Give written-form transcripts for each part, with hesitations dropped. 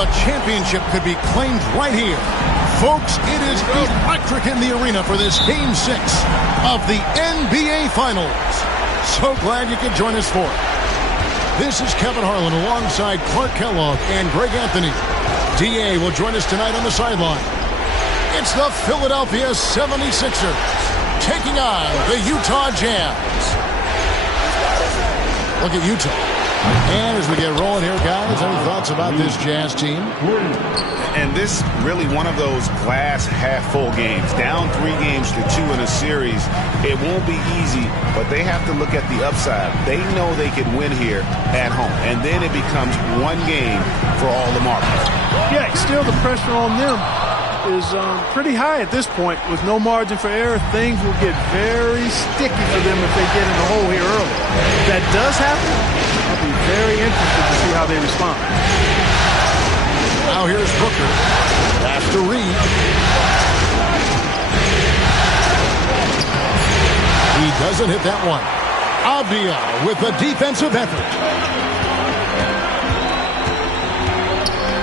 The championship could be claimed right here. Folks, it is electric in the arena for this Game 6 of the NBA Finals. So glad you could join us for it. This is Kevin Harlan alongside Clark Kellogg and Greg Anthony. D.A. will join us tonight on the sideline. It's the Philadelphia 76ers taking on the Utah Jazz. Look at Utah. And as we get rolling here, guys, any thoughts about this Jazz team? And this really one of those glass half-full games. Down 3 games to 2 in a series. It won't be easy, but they have to look at the upside. They know they can win here at home. And then it becomes one game for all the marbles. Yeah, still the pressure on them is pretty high at this point. With no margin for error, things will get very sticky for them if they get in the hole here early. If that does happen, I'll be very interested to see how they respond. Now here's Booker. Pass to Reed. He doesn't hit that one. Avdia with the defensive effort.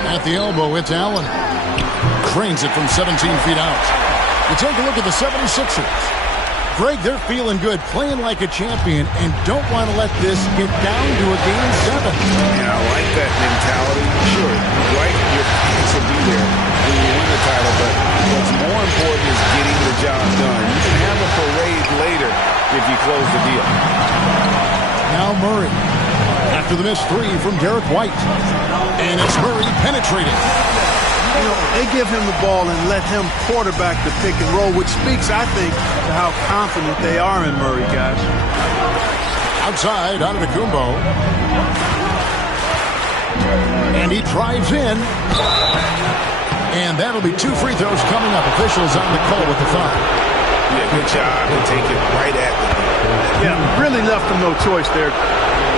At the elbow, it's Allen. Cranes it from 17 feet out. You take a look at the 76ers. Greg, they're feeling good, playing like a champion, and don't want to let this get down to a Game 7. Yeah, I like that mentality. Sure, you'd like your fans to be there when you win the title, but what's more important is getting the job done. You can have a parade later if you close the deal. Now Murray. After the missed 3 from Derek White. And it's Murray penetrating. You know, they give him the ball and let him quarterback the pick and roll, which speaks, I think, to how confident they are in Murray, guys. Outside, Antetokounmpo. And he drives in. And that'll be 2 free throws coming up. Officials on the call with the foul. Yeah, good job to take it right at them. Yeah, really left him no choice there.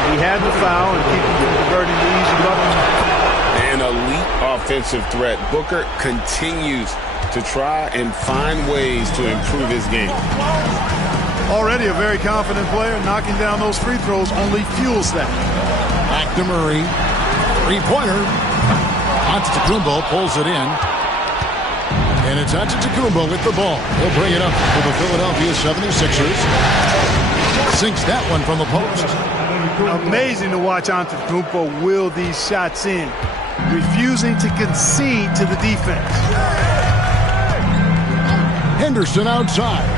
He had the foul and keep him from converting the easy bucket. An elite offensive threat. Booker continues to try and find ways to improve his game. Already a very confident player. Knocking down those free throws only fuels that. Back to Murray. 3-pointer. Antetokounmpo pulls it in. And it's Antetokounmpo with the ball. He'll bring it up for the Philadelphia 76ers. Sinks that one from the post. Amazing to watch Antetokounmpo will these shots in, refusing to concede to the defense. Henderson outside.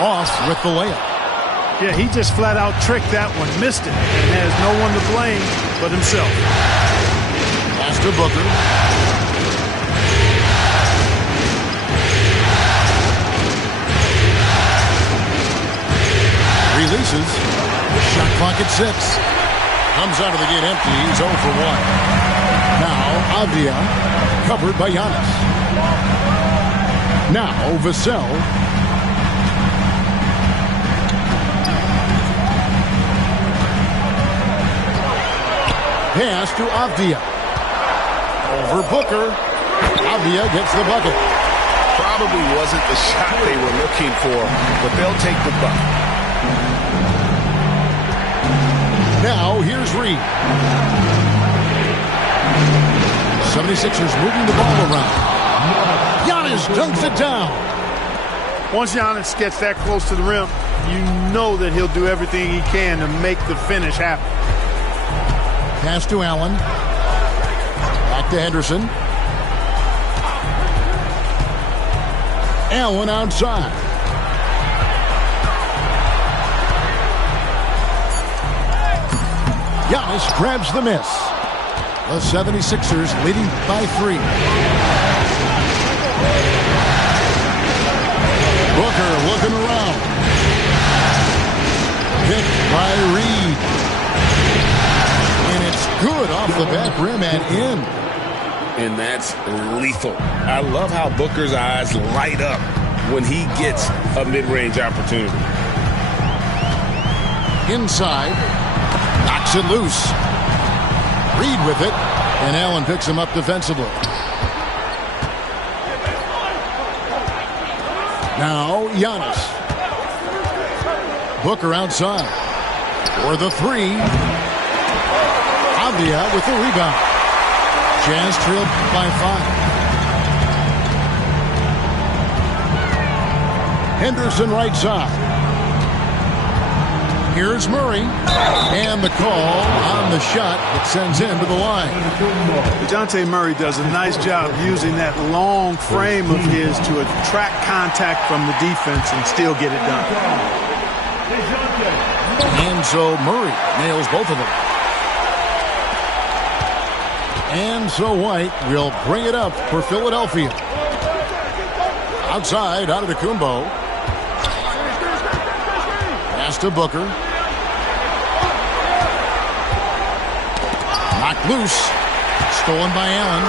Off with the layup. Yeah, he just flat out tricked that one, missed it, and has no one to blame but himself. Pass to Booker. Releases. Shot clock at 6. Comes out of the gate empty. He's 0 for 1. Now Avdia covered by Giannis. Now Vassell. Pass to Avdia. Over Booker. Avdia gets the bucket. Probably wasn't the shot they were looking for, but they'll take the bucket. Now here's Reed. 76ers moving the ball around. Giannis dunks it down. Once Giannis gets that close to the rim, you know that he'll do everything he can to make the finish happen. Pass to Allen. Back to Henderson. Allen outside. Giannis grabs the miss. The 76ers leading by 3. Booker looking around. Picked by Reed. And it's good off the back rim and in. And that's lethal. I love how Booker's eyes light up when he gets a mid-range opportunity. Inside. Knocks it loose. Reed with it. And Allen picks him up defensively. Now Giannis. Booker outside. For the 3. Avdia with the rebound. Jazz trailed by 5. Henderson right side. Here's Murray. And the call on the shot that sends him to the line. DeJounte Murray does a nice job using that long frame of his to attract contact from the defense and still get it done. And so Murray nails both of them. And so White will bring it up for Philadelphia. Outside, Antetokounmpo. Pass to Booker. Knocked loose. Stolen by Allen.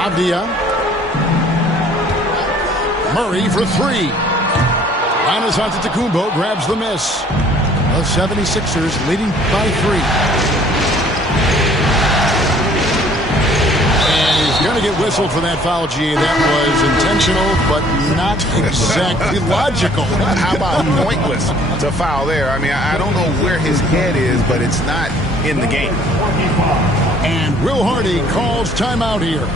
Avdia. Murray for 3. Giannis Antetokounmpo grabs the miss. The 76ers leading by 3. And he's going to get whistled for that foul, G. That was intentional, but not exactly logical. How about pointless to foul there? I mean, I don't know where his head is, but it's not in the game. And Will Hardy calls timeout here.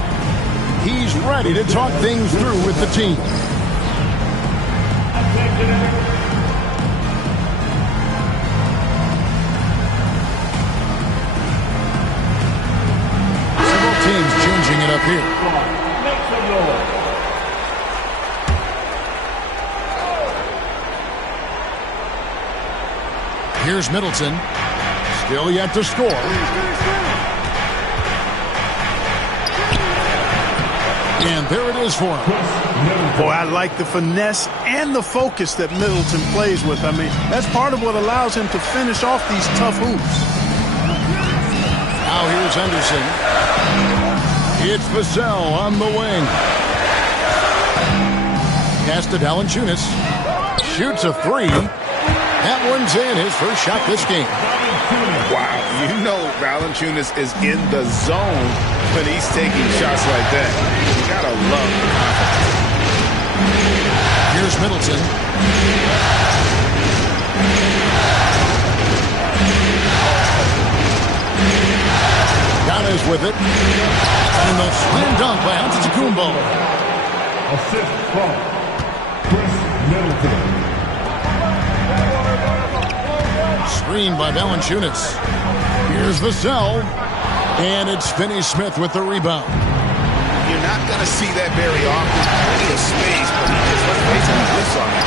He's ready to talk things through with the team. Teams changing it up here. Here's Middleton. Still yet to score. And there it is for him. Boy, I like the finesse and the focus that Middleton plays with. I mean, that's part of what allows him to finish off these tough hoops. Now here's Henderson. It's Vassell on the wing. Pass to Valanciunas. Shoots a 3. That one's in, his first shot this game. Wow, you know Valanciunas is in the zone when he's taking shots like that. You gotta love the confidence. Here's Middleton. Giannis with it. And the slam dunk by Antetokounmpo. Assist from Chris Middleton. Screen by Valanciunas. Here's Vassell. And it's Finney-Smith with the rebound. You're not going to see that very often. Plenty of space, but he just was facing the bliss on it.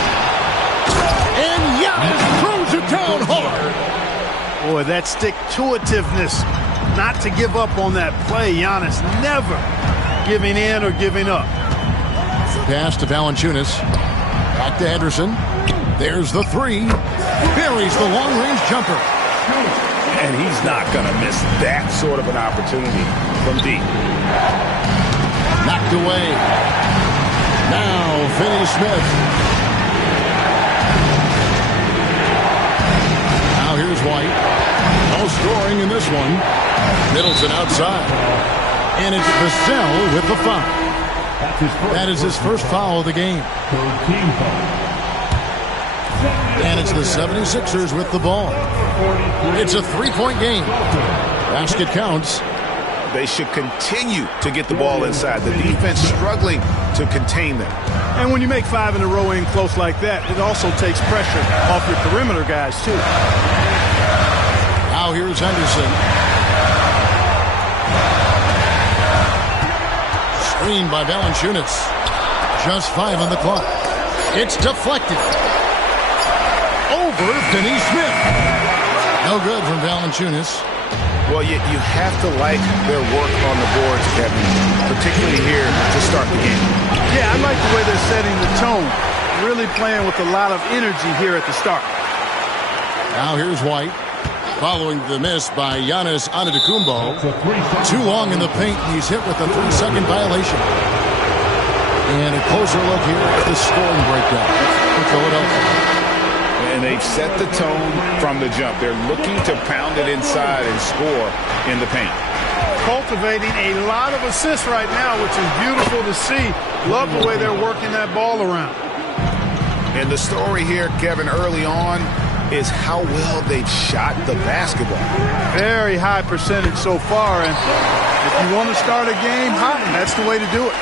And Giannis throws it down hard. Boy, that stick-to-itiveness, not to give up on that play. Giannis never giving in or giving up. Pass to Valanciunas. Back to Henderson. There's the three. Buries the long-range jumper. And he's not going to miss that sort of an opportunity from deep. Knocked away. Now Finney-Smith. Now here's White. No scoring in this one. Middleton outside. And it's Vassell with the foul. That is his first foul of the game. And it's the 76ers with the ball. It's a three-point game. Basket counts. They should continue to get the ball inside. The defense struggling to contain them. And when you make 5 in a row in close like that, it also takes pressure off your perimeter guys, too. Now here's Henderson. Screen by Valanciunas. Just 5 on the clock. It's deflected. Over Finney-Smith. No good from Valanciunas. Well, you have to like their work on the boards, Kevin, particularly here to start the game. Yeah, I like the way they're setting the tone. Really playing with a lot of energy here at the start. Now here's White. Following the miss by Giannis Antetokounmpo. Too long in the paint, and he's hit with a 3-second violation. And a closer look here at the scoring breakdown for Philadelphia. And they've set the tone from the jump. They're looking to pound it inside and score in the paint. Cultivating a lot of assists right now, which is beautiful to see. Love the way they're working that ball around. And the story here, Kevin, early on is how well they've shot the basketball. Very high percentage so far, and if you want to start a game hot, that's the way to do it.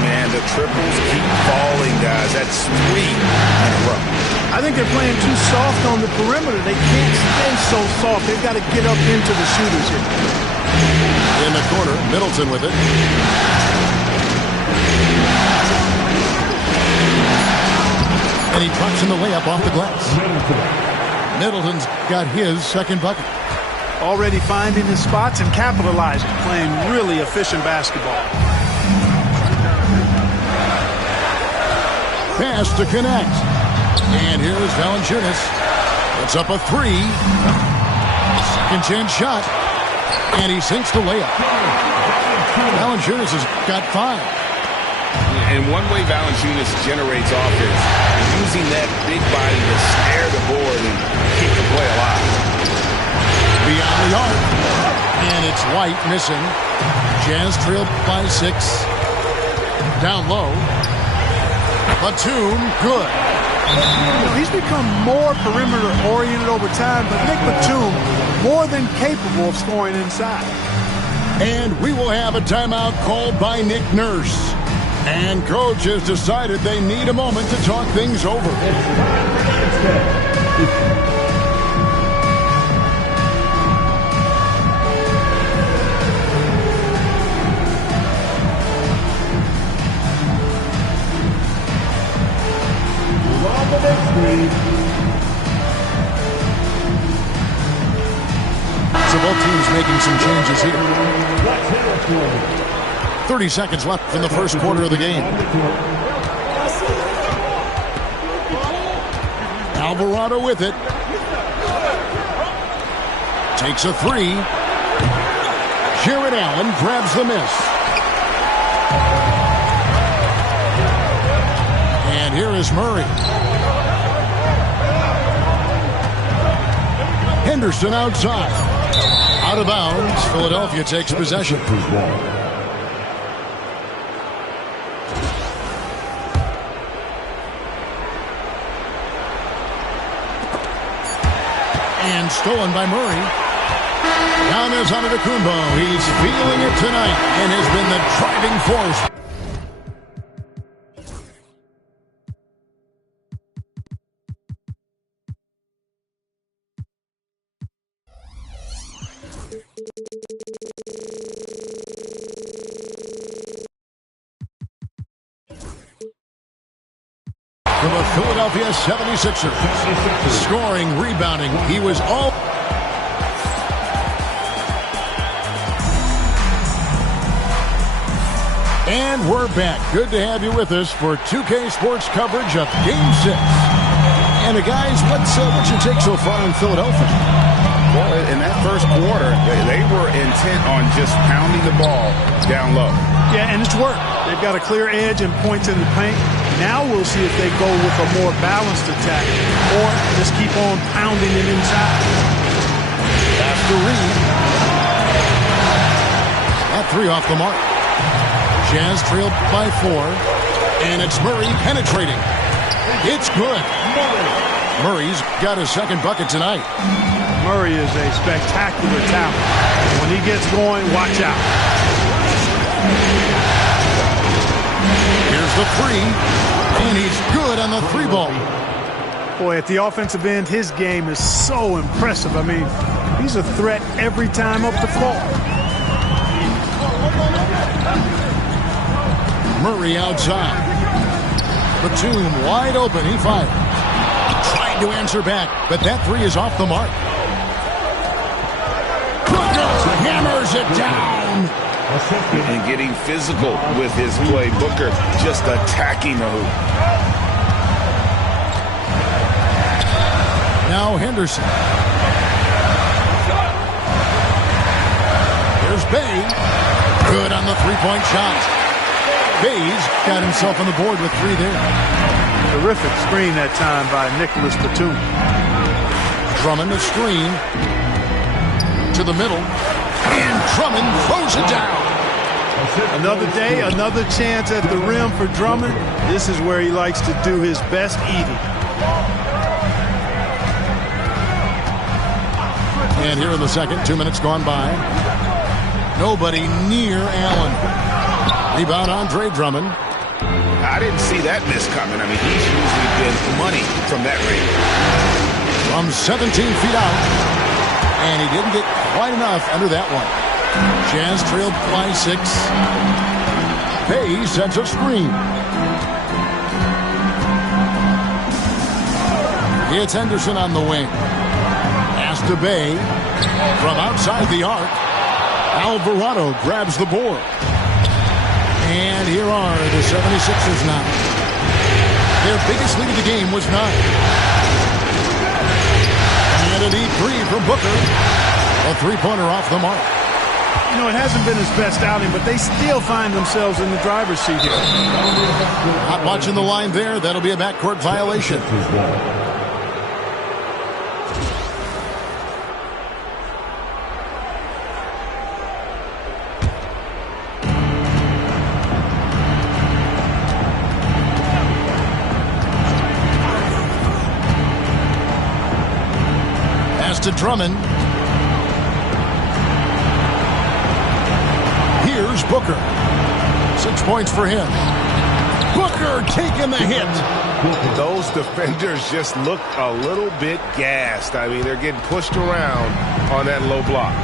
Man, the triples keep falling, guys. That's 3 in a row. I think they're playing too soft on the perimeter. They can't stay so soft. They've got to get up into the shooters here. In the corner, Middleton with it. And he drops in the layup off the glass. Middleton's got his second bucket. Already finding his spots and capitalizing, playing really efficient basketball. Pass to connect. And here's Valanciunas. It's up a 3. Second chance shot. And he sinks the layup. Valanciunas has got 5. And one way Valanciunas generates offense is using that big body to snare the board and keep the play alive. Beyond the arc. And it's White missing. Jazz trailed by 6. Down low. Batum, good. He's become more perimeter-oriented over time, but Nick Batum more than capable of scoring inside. And we will have a timeout called by Nick Nurse. And coach has decided they need a moment to talk things over. So both teams making some changes here. 30 seconds left in the first quarter of the game. Alvarado with it. Takes a 3. Jared Allen grabs the miss. And here is Murray. Henderson outside. Out of bounds. Philadelphia takes possession. And stolen by Murray. Down is Antetokounmpo. He's feeling it tonight and has been the driving force. From the Philadelphia 76ers. Scoring, rebounding. He was all... And we're back. Good to have you with us for 2K Sports coverage of Game 6. And guys, what's your take so far in Philadelphia? Well, in that first quarter, they were intent on just pounding the ball down low. Yeah, and it's worked. They've got a clear edge and points in the paint. Now we'll see if they go with a more balanced attack or just keep on pounding it inside. After Reed. That three off the mark. Jazz trailed by 4. And it's Murray penetrating. It's good. Murray's got his second bucket tonight. Murray is a spectacular talent. When he gets going, watch out. Here's the three. And he's good on the three ball. Boy, at the offensive end, his game is so impressive. I mean, he's a threat every time up the floor. Murray outside. Batum wide open. He fired. Trying to answer back, but that three is off the mark. Booker hammers it down. And getting physical with his play. Booker just attacking the hoop. Now Henderson. Here's Bay. Good on the three-point shot. Bay's got himself on the board with 3 there. Terrific screen that time by Nicholas Batum. Drummond the screen. To the middle. And Drummond throws it down. Another day, another chance at the rim for Drummond. This is where he likes to do his best eating. And here in the second, 2 minutes gone by. Nobody near Allen. Rebound Andre Drummond. I didn't see that miss coming. I mean, he's usually been money from that range. From 17 feet out. And he didn't get quite enough under that one. Jazz trailed by 6. Bay sets a screen. It's Henderson on the wing. Pass to Bay. From outside the arc. Alvarado grabs the board. And here are the 76ers now. Their biggest lead of the game was 9. And a deep three from Booker. A three-pointer off the mark. You know, it hasn't been his best outing, but they still find themselves in the driver's seat here. Not watching the line there. That'll be a backcourt violation. To Drummond. Here's Booker. 6 points for him. Booker taking the hit. Those defenders just look a little bit gassed. I mean, they're getting pushed around on that low block.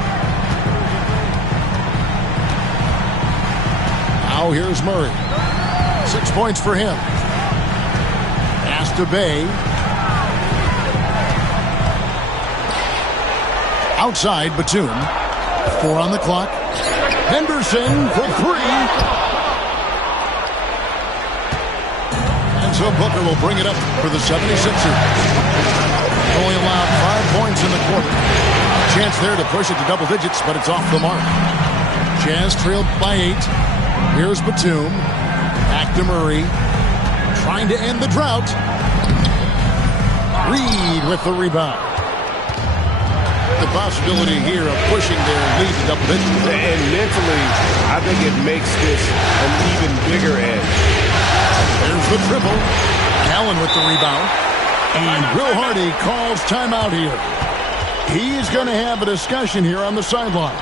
Now here's Murray. 6 points for him. Pass to Bay. Outside, Batum. 4 on the clock. Henderson for 3. And so Booker will bring it up for the 76ers. Only allowed 5 points in the quarter. Chance there to push it to double digits, but it's off the mark. Jazz trailed by 8. Here's Batum. Back to Murray. Trying to end the drought. Reed with the rebound. The possibility here of pushing their lead to double digits. And mentally, I think it makes this an even bigger edge. There's the triple. Allen with the rebound. And Will Hardy calls timeout here. He's going to have a discussion here on the sideline.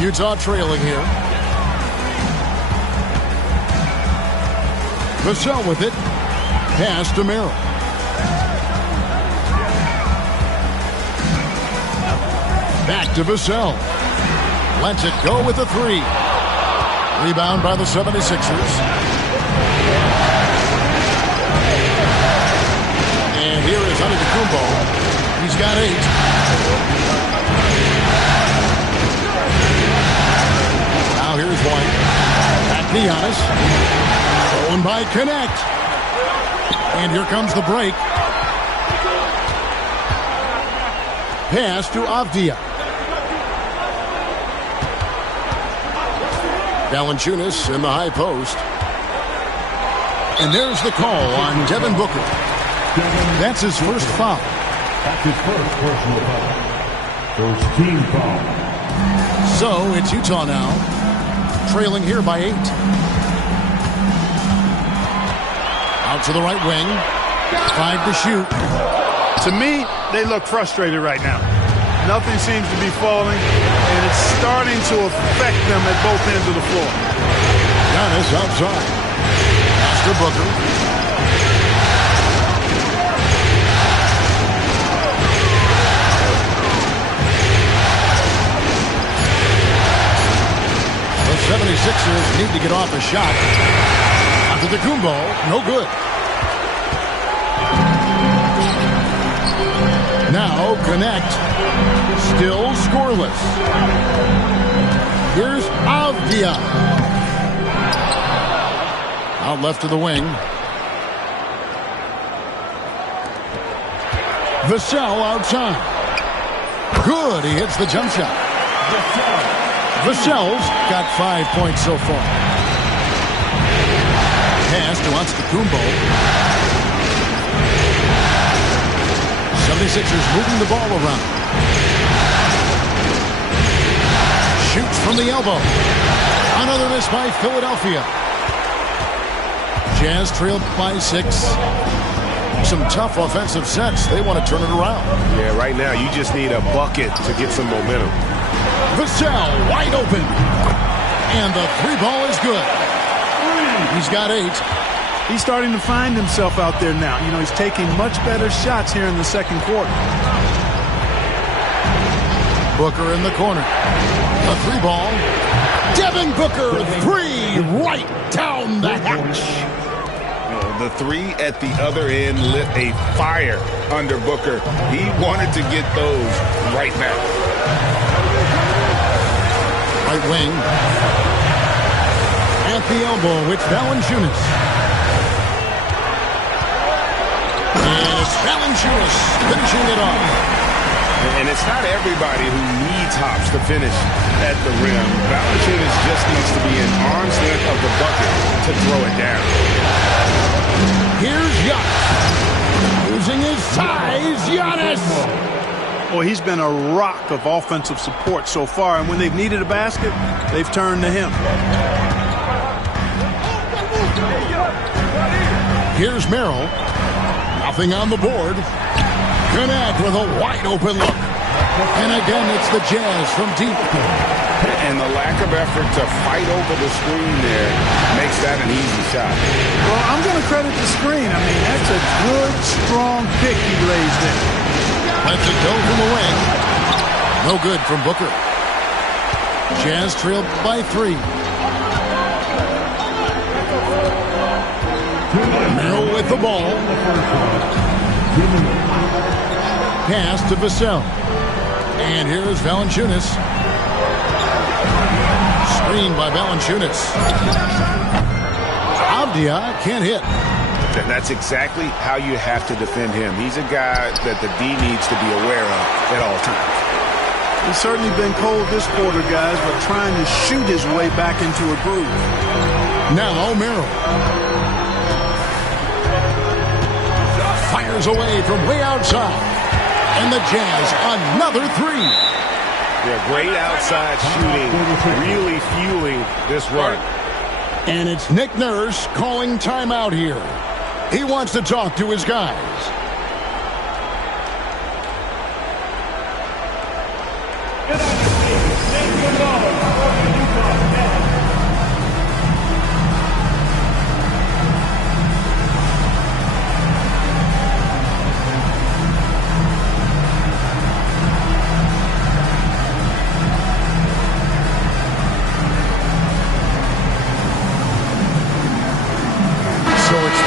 Utah trailing here. Vassell with it. Pass to Merrill. Back to Vassell. Lets it go with a three. Rebound by the 76ers. And here is Antetokounmpo. He's got 8. Now here's White. Back to Giannis. Stolen by Connect. And here comes the break. Pass to Avdia. Valanciunas in the high post. And there's the call on Devin Booker. That's his first foul. That's his first personal foul. First team foul. So it's Utah now, trailing here by 8. Out to the right wing. 5 to shoot. To me, they look frustrated right now. Nothing seems to be falling, and it's starting to affect them at both ends of the floor. Giannis outside. Pass to Booker. The 76ers need to get off a shot. Antetokounmpo, no good. Now Connect. Still scoreless. Here's Avdia. Out left to the wing. Vassell outside. Good. He hits the jump shot. Vassell's got 5 points so far. Pass to Antetokounmpo. 76ers moving the ball around. Shoots from the elbow. Another miss by Philadelphia. Jazz trailed by 6. Some tough offensive sets. They want to turn it around. Yeah, right now you just need a bucket to get some momentum. Vassell wide open. And the 3-ball is good. He's got 8. He's starting to find himself out there now. You know, he's taking much better shots here in the second quarter. Booker in the corner. A 3-ball. Devin Booker, 3 right down the hatch. The 3 at the other end lit a fire under Booker. He wanted to get those right back. Right wing. At the elbow, it's Valanciunas. And it's Valanciunas finishing it off. And it's not everybody who needs hops to finish at the rim. Valanciunas just needs to be an arm's length of the bucket to throw it down. Here's Giannis. Using his size, Giannis. Well, he's been a rock of offensive support so far, and when they've needed a basket, they've turned to him. Here's Merrill. Nothing on the board. Connect with a wide open look. And again, it's the Jazz from deep. And the lack of effort to fight over the screen there makes that an easy shot. Well, I'm going to credit the screen. I mean, that's a good, strong pick he lays there. Lets it go from the wing. No good from Booker. Jazz trailed by 3. Merrill with the ball. Pass to Vassell. And here's Valanciunas. Screen by Valanciunas. Avdia can't hit. That's exactly how you have to defend him. He's a guy that the D needs to be aware of at all times. He's certainly been cold this quarter, guys, but trying to shoot his way back into a groove. Now Merrill fires away from way outside. And the Jazz, another three. Yeah, great outside shooting, really fueling this run. And it's Nick Nurse calling timeout here. He wants to talk to his guys.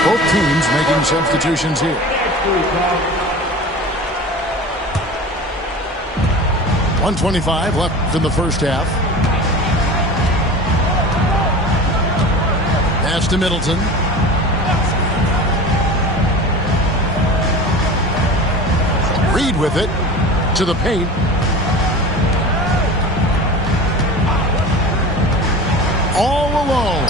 Both teams making substitutions here. .125 left in the first half. Pass to Middleton. Reed with it to the paint. All alone.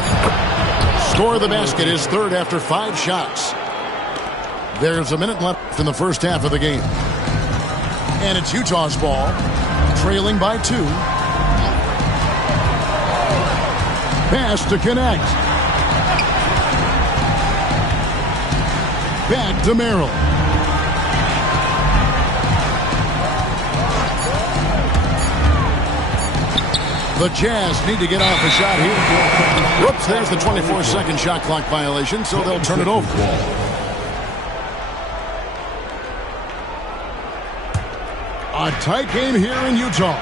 Score of the basket is third after 5 shots. There's a minute left in the first half of the game. And it's Utah's ball, trailing by 2. Pass to connect. Back to Merrill. The Jazz need to get off a shot here. Whoops, there's the 24-second shot clock violation, so they'll turn it over. A tight game here in Utah.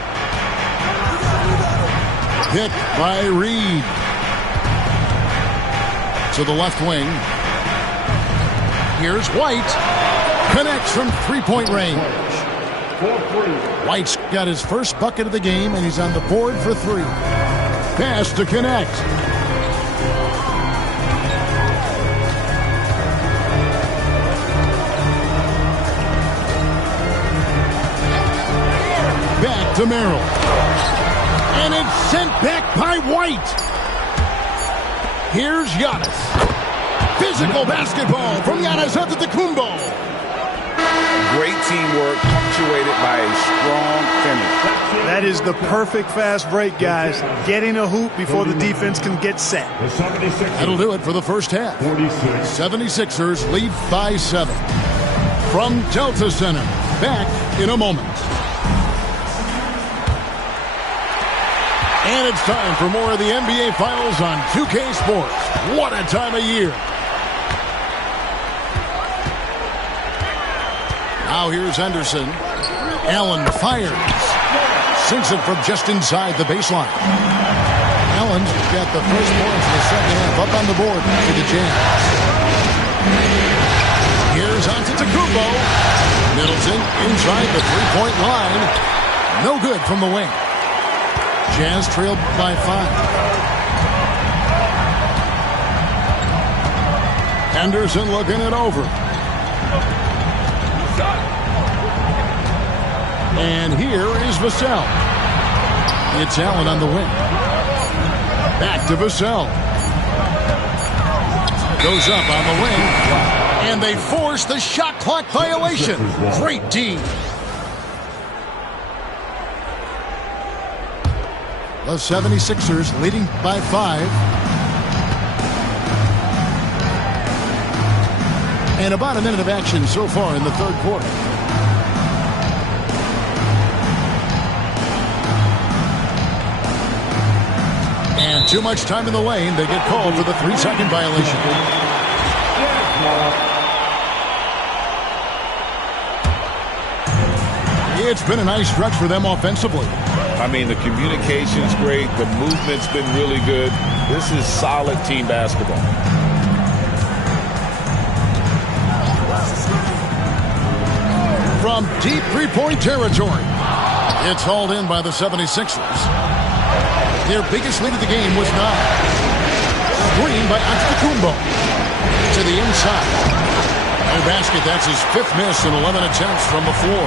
Hit by Reed. To the left wing. Here's White. Connects from three-point range. White's got his first bucket of the game, and he's on the board for 3. Pass to connect. Back to Merrill. And it's sent back by White. Here's Giannis. Physical basketball from Giannis Antetokounmpo. Great teamwork, punctuated by a strong finish. That is the perfect fast break, guys. Getting a hoop before the defense can get set. That'll do it for the first half. 76ers lead by 7. From Delta Center, back in a moment. And it's time for more of the NBA Finals on 2K Sports. What a time of year. Now here's Henderson. Allen fires. Sinks it from just inside the baseline. Allen's got the first points in the second half up on the board for the Jazz. Here's Antetokounmpo. Middleton inside the three-point line. No good from the wing. Jazz trailed by 5. Henderson looking it over. And here is Vassell. It's Allen on the wing. Back to Vassell. Goes up on the wing. And they force the shot clock violation. Great D. The 76ers leading by 5. And about a minute of action so far in the third quarter. And too much time in the lane. They get called for the 3-second violation. It's been a nice stretch for them offensively. I mean, the communication's great. The movement's been really good. This is solid team basketball. From deep three-point territory, it's hauled in by the 76ers. Their biggest lead of the game was 9. Screen by Antetokounmpo. To to the inside. No basket. That's his 5th miss in 11 attempts from the floor.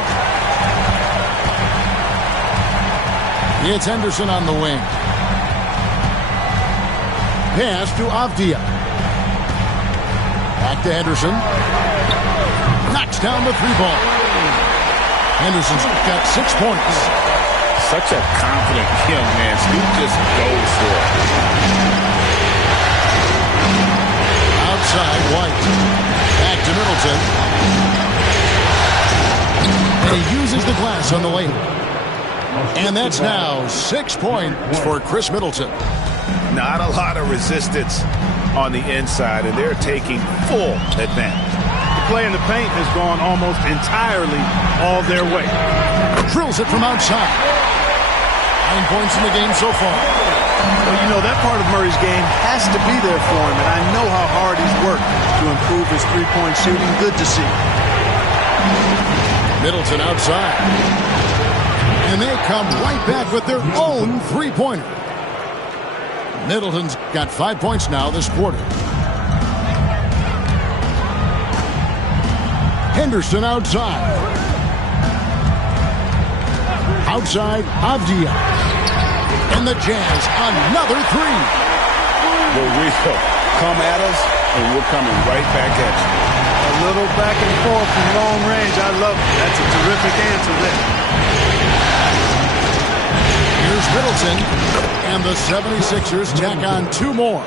It's Henderson on the wing. Pass to Avdia. Back to Henderson. Knocks down the 3-ball. Henderson's got 6 points. Such a confident young man. Scoop just goes for it. Outside, White. Back to Middleton. And he uses the glass on the layup. And that's now 6 points for Chris Middleton. Not a lot of resistance on the inside, and they're taking full advantage. The play in the paint has gone almost entirely all their way. Drills it from outside. 9 points in the game so far. Well, you know, that part of Murray's game has to be there for him, and I know how hard he's worked to improve his three-point shooting. Good to see. Middleton outside. And they come right back with their own three-pointer. Middleton's got 5 points now this quarter. Henderson outside. Outside, Avdia. And the Jazz, another 3. Well, we'll come at us, and we're coming right back at you. A little back and forth from long range. I love it. That's a terrific answer there. Here's Middleton, and the 76ers tack on 2 more.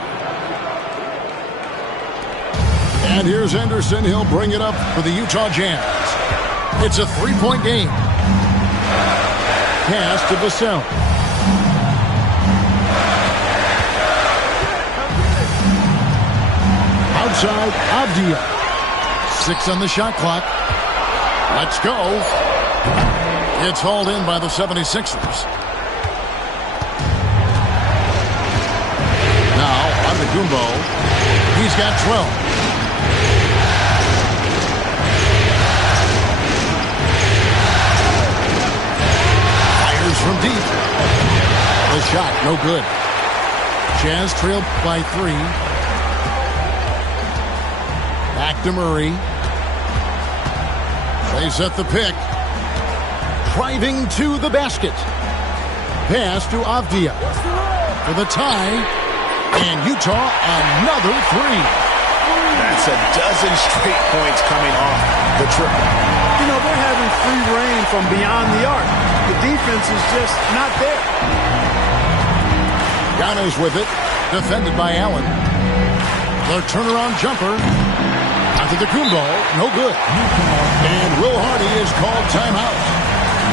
And here's Henderson. He'll bring it up for the Utah Jazz. It's a 3-point game. Pass to Vassell. Outside, Avdia. 6 on the shot clock. Let's go. It's hauled in by the 76ers. Now, Antetokounmpo. He's got 12. Fires from deep. The shot, no good. Jazz trailed by 3. Back to Murray. They set the pick. Driving to the basket. Pass to Avdia. For the tie. And Utah, another 3. That's a dozen straight points coming off the triple. You know, they're having free reign from beyond the arc. The defense is just not there. Giannis with it. Defended by Allen. The turnaround jumper. Antetokounmpo, no good. And Will Hardy is called timeout.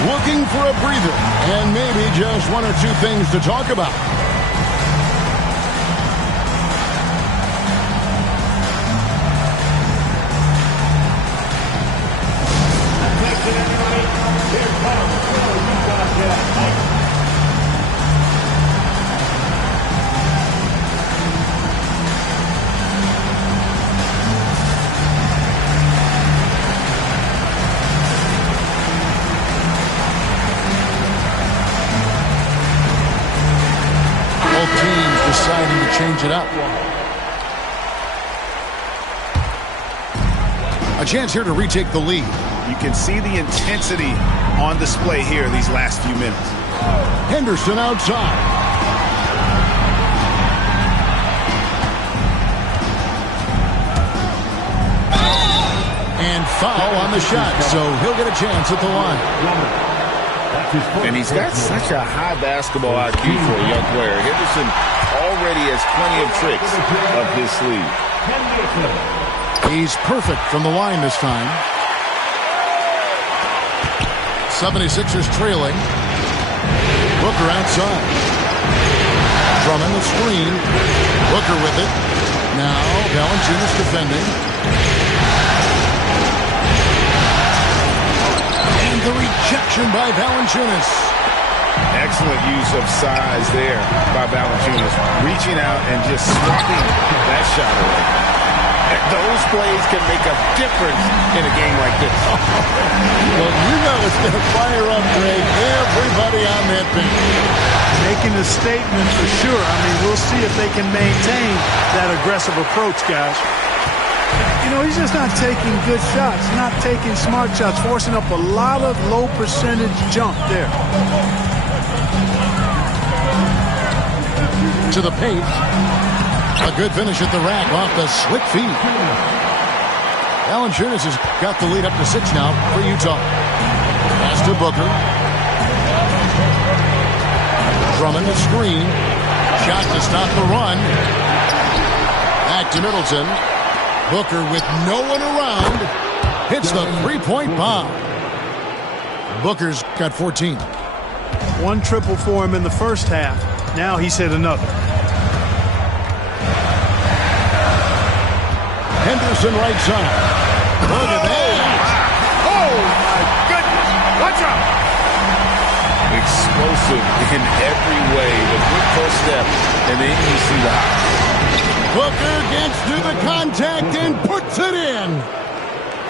Looking for a breather. And maybe just 1 or 2 things to talk about. Deciding to change it up. A chance here to retake the lead. You can see the intensity on display here these last few minutes. Henderson outside. And foul on the shot, so he'll get a chance at the line. And he's got such a high basketball IQ for a young player. Henderson already has plenty of tricks up his sleeve. He's perfect from the line this time. 76ers trailing. Booker outside. Drummond the screen. Booker with it. Now Valanciunas defending. And the rejection by Valanciunas. Excellent use of size there by Valanciunas. Reaching out and just swatting that shot away. Those plays can make a difference in a game like this. Well, you know it's going to fire up, Greg. Everybody on that bench. Making a statement for sure. I mean, we'll see if they can maintain that aggressive approach, guys. You know, he's just not taking good shots, not taking smart shots, forcing up a lot of low percentage jump there. To the paint. A good finish at the rack off the slick feed. Valanciunas has got the lead up to 6 now for Utah. Pass to Booker. Drummond to screen. Shot to stop the run. Back to Middleton. Booker with no one around. Hits the three-point bomb. Booker's got 14. One triple for him in the first half. Now he's hit another. Henderson right side. Look at that. Oh, my goodness. Watch out. Explosive in every way. The quick first step, and then you see the high. Booker gets to the contact and puts it in.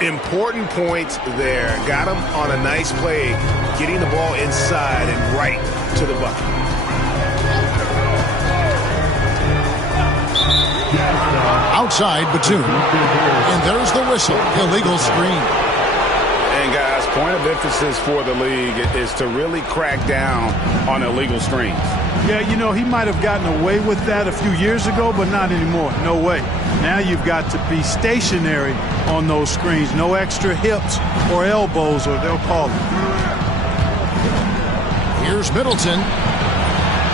Important points there. Got him on a nice play, getting the ball inside and right to the bucket. Outside, Batum. And there's the whistle. Illegal screen. And guys, point of emphasis for the league is to really crack down on illegal screens. Yeah, you know, he might have gotten away with that a few years ago, but not anymore. No way. Now you've got to be stationary on those screens. No extra hips or elbows, or they'll call it. Here's Middleton.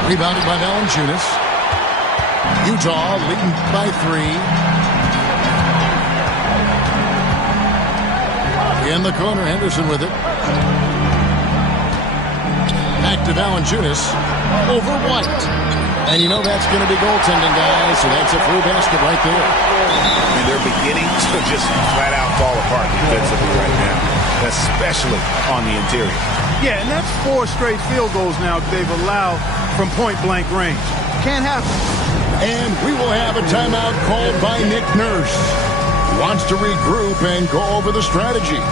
Rebounded by Valanciunas. Utah leading by 3. In the corner, Henderson with it. Back to Valanciunas. Over White. And you know that's going to be goaltending, guys. So that's a free basket right there. And they're beginning to just flat out fall apart defensively right now, especially on the interior. Yeah, and that's 4 straight field goals now they've allowed from point-blank range. Can't happen. And we will have a timeout called by Nick Nurse. Wants to regroup and go over the strategy.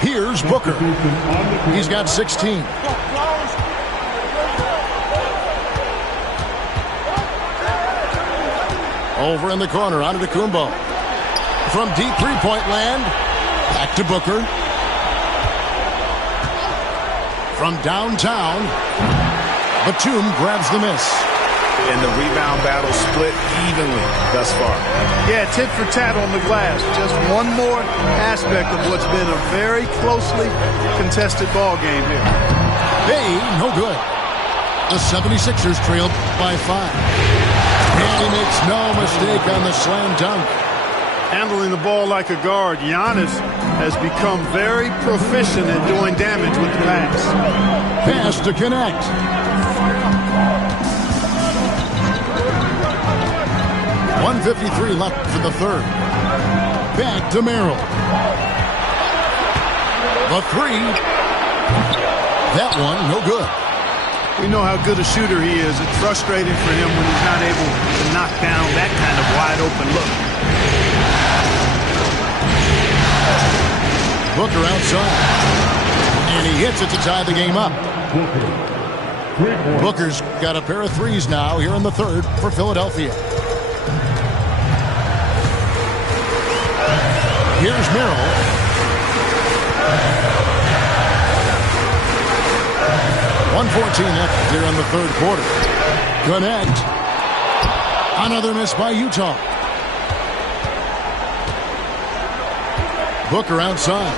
Here's Booker. He's got 16. Over in the corner, Antetokounmpo. From deep three-point land, back to Booker. From downtown, Batum grabs the miss. And the rebound battle split evenly thus far. Yeah, tit for tat on the glass. Just one more aspect of what's been a very closely contested ball game here. Hey, no good. The 76ers trailed by 5. And he makes no mistake on the slam dunk. Handling the ball like a guard, Giannis has become very proficient at doing damage with the pass. Pass to connect. .153 left for the third. Back to Merrill. The 3. That one, no good. We know how good a shooter he is. It's frustrating for him when he's not able to knock down that kind of wide open look. Booker outside. And he hits it to tie the game up. Booker's got a pair of threes now here in the third for Philadelphia. Here's Merrill. .114 left here in the third quarter. Connect. Another miss by Utah. Booker outside.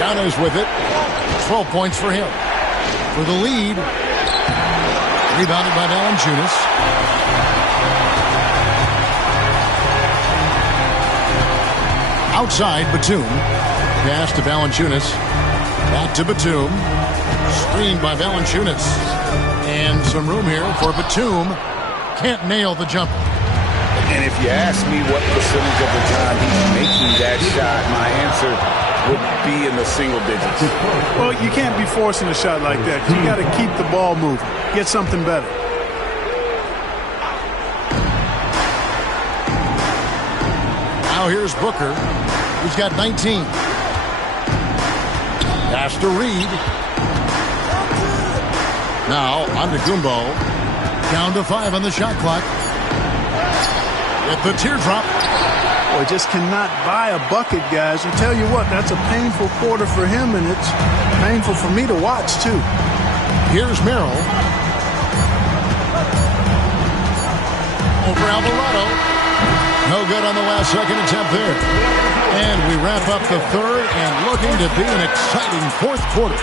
Giannis with it. 12 points for him. For the lead. Rebounded by Valanciunas. Outside, Batum. Pass to Valanciunas. Back to Batum. Screened by Valanciunas. And some room here for Batum. Can't nail the jumper. And if you ask me what percentage of the time he's making that shot, my answer would be in the single digits. Well, you can't be forcing a shot like that. You got to keep the ball moving. Get something better. Now here's Booker, who's got 19. Pass to Reed. Now on to Gumbo. Down to 5 on the shot clock. With the teardrop. Boy, just cannot buy a bucket, guys. I tell you what, that's a painful quarter for him, and it's painful for me to watch, too. Here's Merrill. Over Alvarado. No good on the last second attempt there. And we wrap up the third and looking to be an exciting fourth quarter.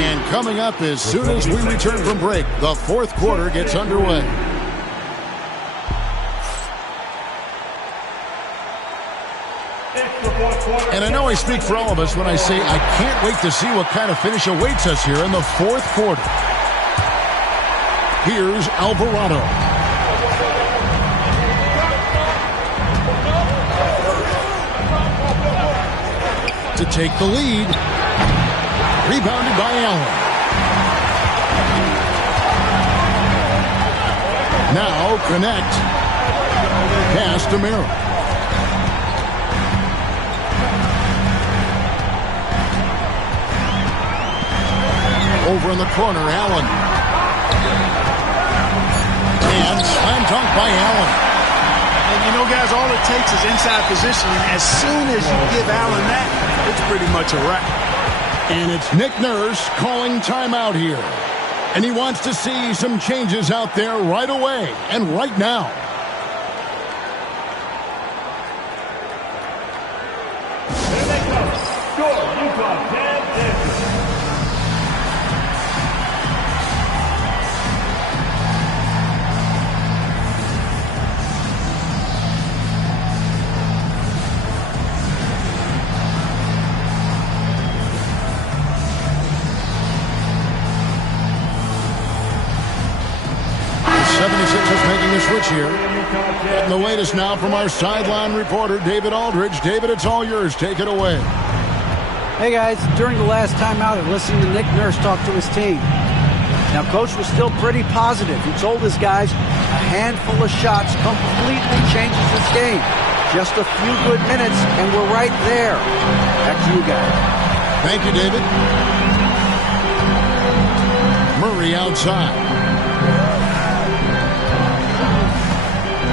And coming up as soon as we return from break, the fourth quarter gets underway. And I know I speak for all of us when I say I can't wait to see what kind of finish awaits us here in the fourth quarter. Here's Alvarado. To take the lead. Rebounded by Allen. Now connect. Pass to Merrill. Over in the corner, Allen. And slam dunk by Allen. And you know, guys, all it takes is inside positioning. As soon as you give Allen that, it's pretty much a wrap. And it's Nick Nurse calling timeout here. And he wants to see some changes out there right away and right now. Here they come. Score, Utah 10. Switch here. And the latest now from our sideline reporter, David Aldridge. David, it's all yours. Take it away. Hey, guys. During the last timeout, I listened to Nick Nurse talk to his team. Now, Coach was still pretty positive. He told his guys a handful of shots completely changes this game. Just a few good minutes, and we're right there. Back to you guys. Thank you, David. Murray outside.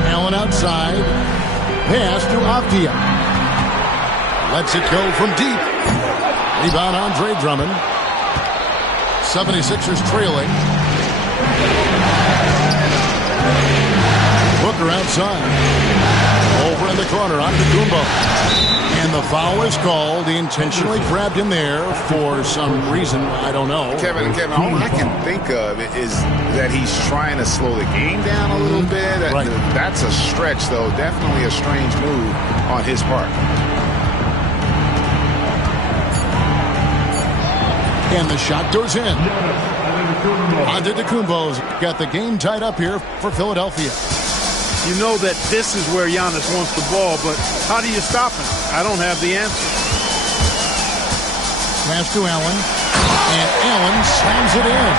Allen outside. Pass to Avdia. Lets it go from deep. Rebound Andre Drummond. 76ers trailing. Booker outside. Over in the corner on Gumbo. And the foul is called. He intentionally grabbed him there for some reason. I don't know. Kevin, all I can think of is that he's trying to slow the game down a little bit. Right. That's a stretch, though. Definitely a strange move on his part. And the shot goes in. Antetokounmpo's got the game tied up here for Philadelphia. You know that this is where Giannis wants the ball, but how do you stop him? I don't have the answer. Pass to Allen. And Allen slams it in.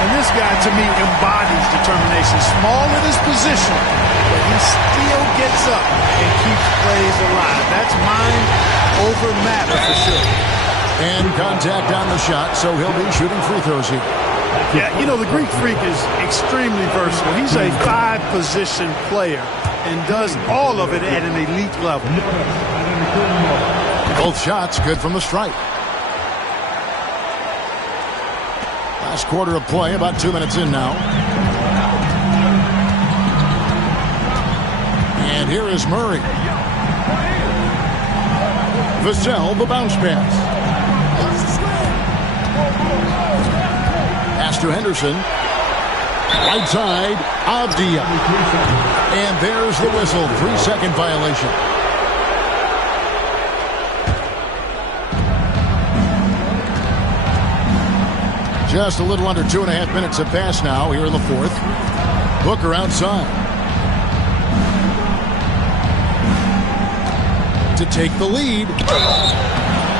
And this guy, to me, embodies determination. Small in his position, but he still gets up and keeps plays alive. That's mind over matter for sure. And contact on the shot, so he'll be shooting free throws here. Yeah, you know, the Greek Freak is extremely versatile. He's a 5-position player and does all of it at an elite level. Both shots good from the stripe. Last quarter of play, about 2 minutes in now. And here is Murray. Vassell, the bounce pass. Pass to Henderson. Right side, Avdia. And there's the whistle. 3-second violation. Just a little under 2.5 minutes have passed now here in the fourth. Booker outside. to take the lead.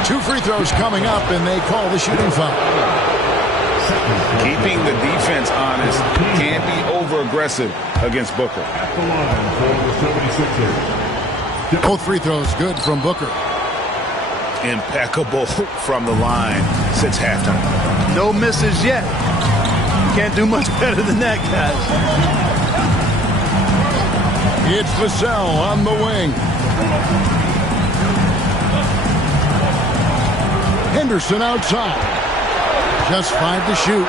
2 free throws coming up, and they call the shooting foul. Keeping the defense honest, can't be over-aggressive against Booker. At the line for the 76ers. Both free throws good from Booker. Impeccable from the line since halftime. No misses yet. Can't do much better than that, guys. It's Vassell on the wing. Henderson outside. Just 5 to shoot.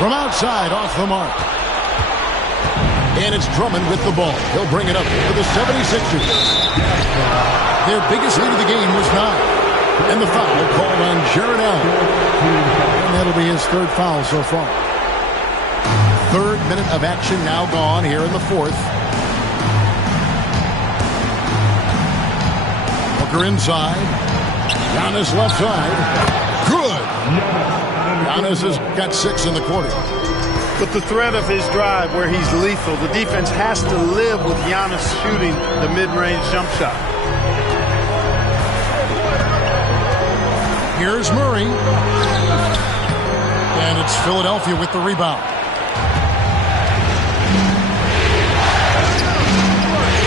From outside, off the mark. And it's Drummond with the ball. He'll bring it up for the 76ers. Their biggest lead of the game was 9. And the foul called on Jarrett Allen. And that'll be his 3rd foul so far. 3rd minute of action now gone here in the 4th. Booker inside. Giannis left side. Good. Giannis has got 6 in the quarter. With the threat of his drive where he's lethal, the defense has to live with Giannis shooting the mid-range jump shot. Here's Murray. And it's Philadelphia with the rebound.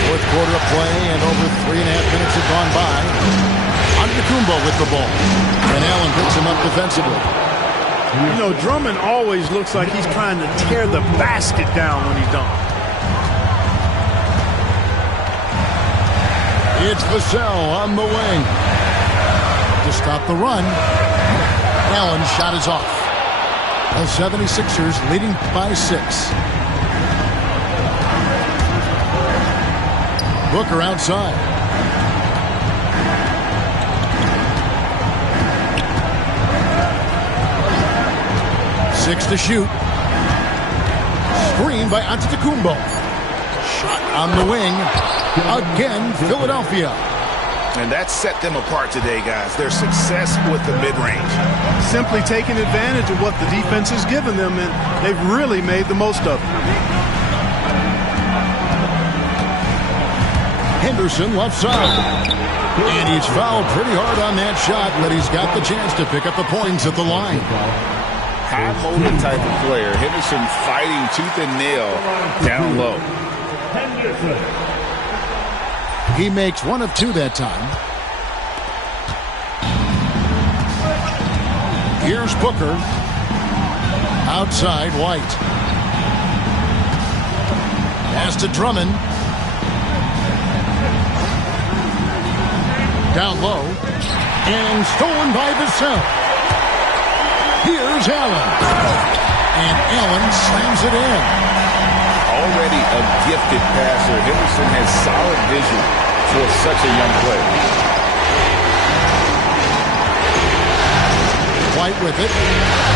4th quarter of play, and over 3.5 minutes have gone by. Antetokounmpo with the ball. And Allen picks him up defensively. You know, Drummond always looks like he's trying to tear the basket down when he's done. It's Vassell on the wing. To stop the run. Allen's shot is off. The 76ers leading by 6. Booker outside. Six to shoot. Screen by Antetokounmpo. Shot on the wing. Again, Philadelphia. And that set them apart today, guys. Their success with the mid-range. Simply taking advantage of what the defense has given them, and they've really made the most of it. Henderson left side. And he's fouled pretty hard on that shot, but he's got the chance to pick up the points at the line. High-motor type of player. Henderson fighting tooth and nail down low. He makes 1 of 2 that time. Here's Booker. Outside, White. Pass to Drummond. Down low. And stolen by Vassell. Here's Allen. And Allen slams it in. Already a gifted passer, Henderson has solid vision for such a young player. White with it.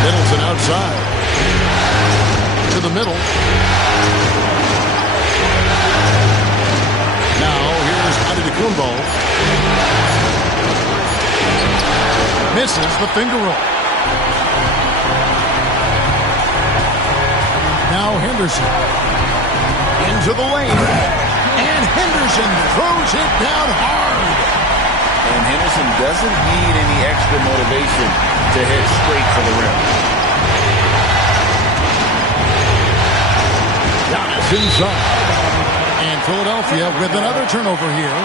Middleton outside. To the middle. Now here's Antetokounmpo. Misses the finger roll. Now Henderson. Into the lane. And Henderson throws it down hard. And Henderson doesn't need any extra motivation to head straight for the rim. Giannis inside. And Philadelphia with another turnover here.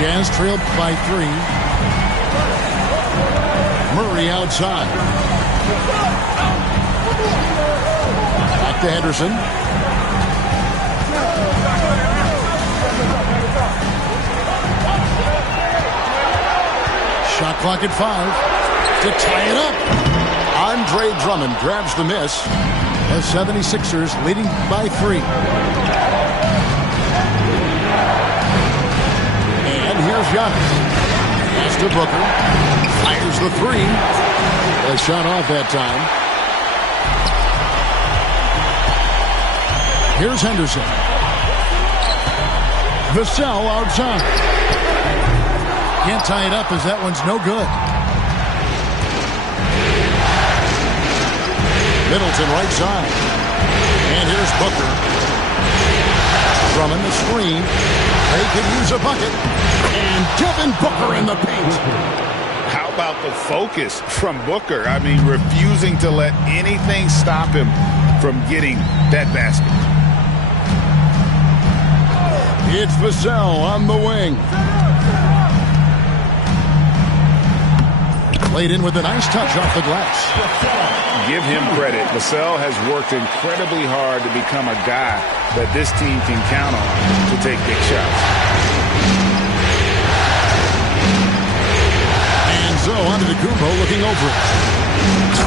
Jazz trailed by 3. Murray outside. Back to Henderson. Shot clock at 5 to tie it up. Andre Drummond grabs the miss. The 76ers leading by 3. And here's Giannis. Pass to Booker. Fires the 3. A shot off that time. Here's Henderson. Vassell outside. Can't tie it up as that one's no good. Middleton right side. And here's Booker. Drummond the screen. They could use a bucket. And Devin Booker in the paint. How about the focus from Booker? I mean, refusing to let anything stop him from getting that basket. It's Vassell on the wing. Played in with a nice touch off the glass. Give him credit. Vassell has worked incredibly hard to become a guy that this team can count on to take big shots. And so Antetokounmpo looking over it.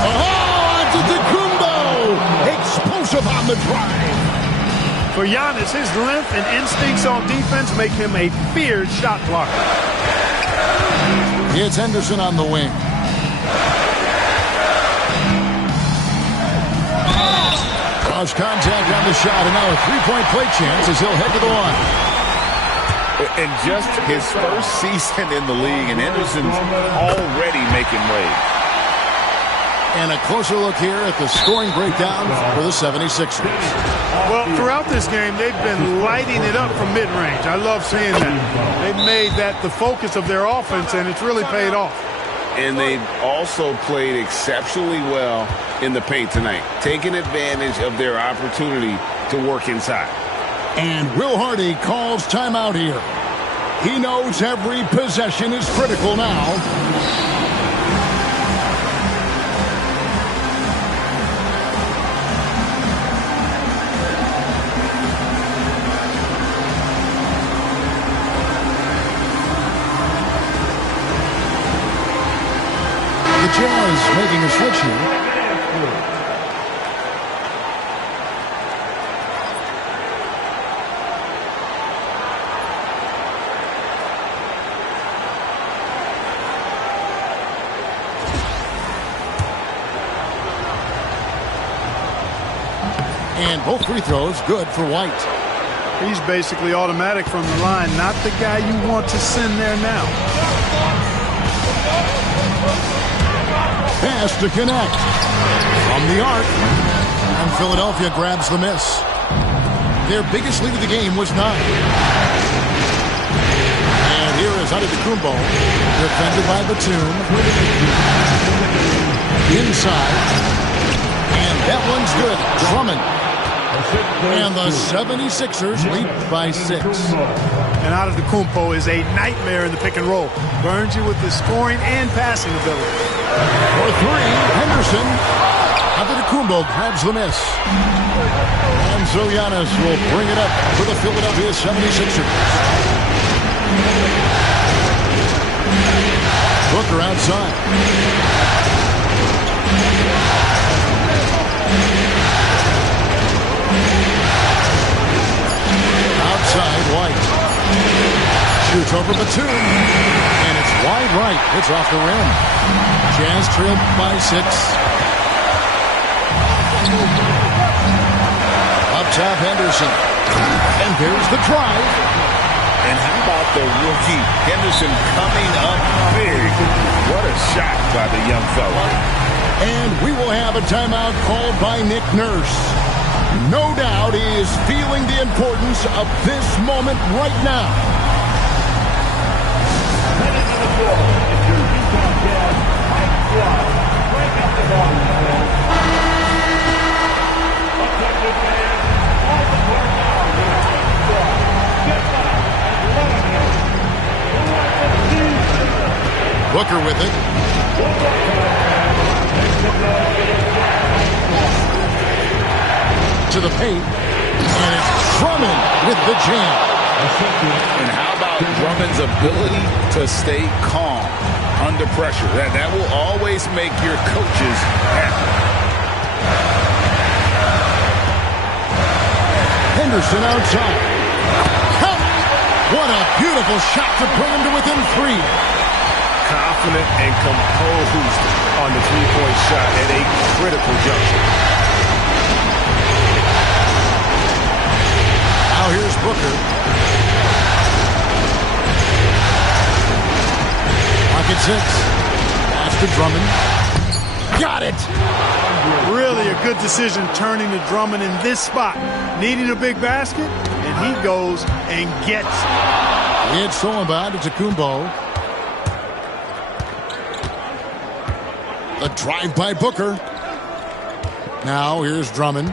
Oh, Antetokounmpo! Explosive on the drive. For Giannis, his length and instincts on defense make him a feared shot blocker. It's Henderson on the wing. Cross contact on the shot, and now a three-point play chance as he'll head to the line. And just his first season in the league, and Henderson's already making waves. And a closer look here at the scoring breakdown for the 76ers. Well, throughout this game, they've been lighting it up from mid-range. I love seeing that. They've made that the focus of their offense, and it's really paid off. And they've also played exceptionally well in the paint tonight, taking advantage of their opportunity to work inside. And Will Hardy calls timeout here. He knows every possession is critical now. The Jazz making a switch here. And both free throws good for White. He's basically automatic from the line, not the guy you want to send there now. Pass to connect. From the arc. And Philadelphia grabs the miss. Their biggest lead of the game was 9. And here is Antetokounmpo. Defended by Batum. Inside. And that one's good. Drummond. And the 76ers lead by 6. And Antetokounmpo is a nightmare in the pick and roll. Burns you with his scoring and passing ability. For 3, Henderson. Antetokounmpo grabs the miss. And so Giannis will bring it up for the Philadelphia 76ers. Booker outside. Outside, White. Shoots over Batum. And it's wide right. It's off the rim. Jazz trailed by 6. Up top, Henderson. And there's the drive. And how about the rookie Henderson coming up big? What a shot by the young fella. And we will have a timeout called by Nick Nurse. No doubt he is feeling the importance of this moment right now. Heading to the floor, it's your Utah Jazz, Mike Brown. Break up the ball. Attention fans, on the court now, your Mike Brown. Get back and let him in. Who wants to see this? Booker with it. To the paint. And it's Drummond with the jam. And how about Drummond's ability to stay calm under pressure? That will always make your coaches happy. Henderson outside. Count. What a beautiful shot to bring him to within 3. Confident and composed on the three-point shot at a critical juncture. Now here's Booker. Pocket 6. Pass to Drummond. Got it. Really a good decision turning to Drummond in this spot. Needing a big basket, and he goes and gets it. It's Solomon to Kumbo. A drive by Booker. Now here's Drummond.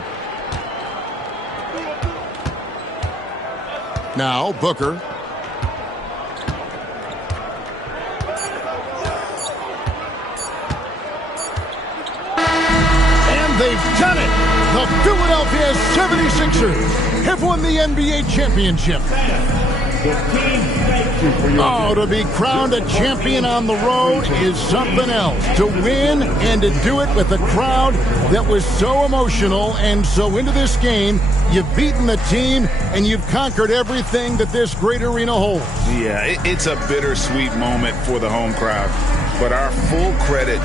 Now Booker. And they've done it. The Philadelphia 76ers have won the NBA championship. Oh, to be crowned a champion on the road is something else. To win and to do it with a crowd that was so emotional and so into this game, you've beaten the team and you've conquered everything that this great arena holds. Yeah, it's a bittersweet moment for the home crowd, but our full credit